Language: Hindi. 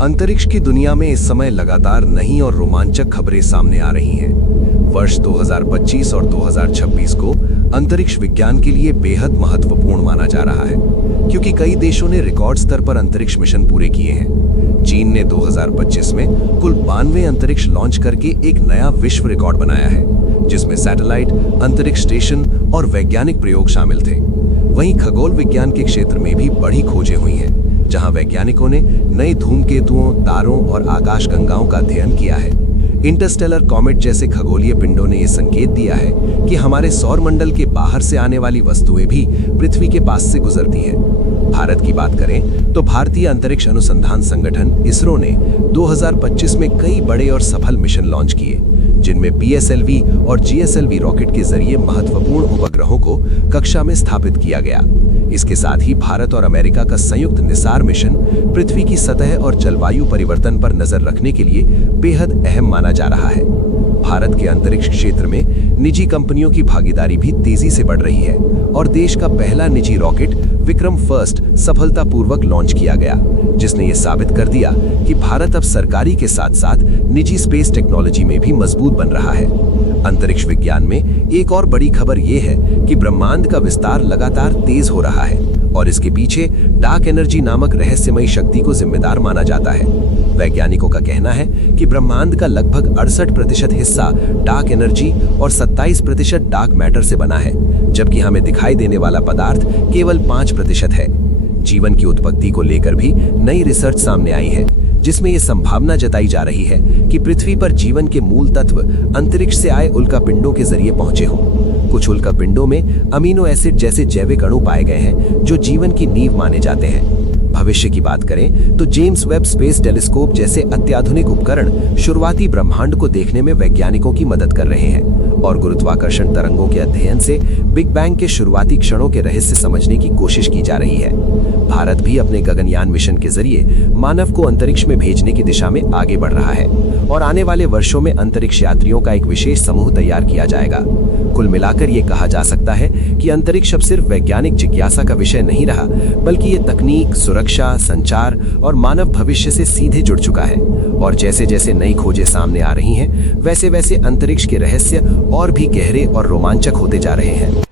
अंतरिक्ष की दुनिया में इस समय लगातार नई और रोमांचक खबरें सामने आ रही हैं। वर्ष 2025 और 2026 को अंतरिक्ष विज्ञान के लिए बेहद महत्वपूर्ण माना जा रहा है, क्योंकि कई देशों ने रिकॉर्ड स्तर पर अंतरिक्ष मिशन पूरे किए हैं। चीन ने 2025 में कुल 92 अंतरिक्ष लॉन्च करके एक नया विश्व रिकॉर्ड बनाया है, जिसमें सैटेलाइट, अंतरिक्ष स्टेशन और वैज्ञानिक प्रयोग शामिल थे। वहीं खगोल विज्ञान के क्षेत्र में भी बड़ी खोजें हुई हैं, जहां वैज्ञानिकों ने नए धूमकेतुओं, तारों और आकाशगंगाओं का अध्ययन किया है। इंटरस्टेलर कॉमेट जैसे खगोलीय पिंडों ने यह संकेत दिया है कि हमारे सौरमंडल के बाहर से आने वाली वस्तुएं भी पृथ्वी के पास से गुजरती हैं। भारत की बात करें तो भारतीय अंतरिक्ष अनुसंधान संगठन इसरो ने 2025 में कई बड़े और सफल मिशन लॉन्च किए, जिनमें PSLV और GSLV रॉकेट के जरिए महत्वपूर्ण उपग्रहों को कक्षा में स्थापित किया गया। इसके साथ ही भारत और अमेरिका का संयुक्त निसार मिशन पृथ्वी की सतह और जलवायु परिवर्तन पर नजर रखने के लिए बेहद अहम माना जा रहा है। भारत के अंतरिक्ष क्षेत्र में निजी कंपनियों की भागीदारी भी तेजी से बढ़ रही है और देश का पहला निजी रॉकेट विक्रम फर्स्ट सफलतापूर्वक लॉन्च किया गया, जिसने ये साबित कर दिया कि भारत अब सरकारी के साथ साथ निजी स्पेस टेक्नोलॉजी में भी मजबूत बन रहा है। अंतरिक्ष विज्ञान में एक और बड़ी खबर यह है कि ब्रह्मांड का विस्तार लगातार तेज हो रहा है और इसके पीछे डार्क एनर्जी नामक रहस्यमयी शक्ति को जिम्मेदार माना जाता है। वैज्ञानिकों का कहना है कि ब्रह्मांड का लगभग 68% हिस्सा डार्क एनर्जी और 27% डार्क मैटर से बना है, जबकि हमें दिखाई देने वाला पदार्थ केवल 5% है। जीवन की उत्पत्ति को लेकर भी नई रिसर्च सामने आई है, जिसमें यह संभावना जताई जा रही है कि पृथ्वी पर जीवन के मूल तत्व अंतरिक्ष से आए उल्कापिंडों के जरिए पहुंचे हों। कुछ उल्कापिंडों में अमीनो एसिड जैसे जैविक अणु पाए गए हैं, जो जीवन की नींव माने जाते हैं। भविष्य की बात करें तो जेम्स वेब स्पेस टेलीस्कोप जैसे अत्याधुनिक उपकरण शुरुआती ब्रह्मांड को देखने में वैज्ञानिकों की मदद कर रहे हैं और गुरुत्वाकर्षण तरंगों के अध्ययन से बिग बैंग के शुरुआती क्षणों के रहस्य समझने की कोशिश की जा रही है। भारत भी अपने गगनयान मिशन के जरिए मानव को अंतरिक्ष में भेजने की दिशा में आगे बढ़ रहा है और आने वाले वर्षों में अंतरिक्ष यात्रियों का एक विशेष समूह तैयार किया जाएगा। कुल मिलाकर ये कहा जा सकता है कि अंतरिक्ष अब सिर्फ वैज्ञानिक जिज्ञासा का विषय नहीं रहा, बल्कि ये तकनीक, सुरक्षा, संचार और मानव भविष्य से सीधे जुड़ चुका है। और जैसे जैसे नई खोजें सामने आ रही हैं, वैसे वैसे अंतरिक्ष के रहस्य और भी गहरे और रोमांचक होते जा रहे हैं।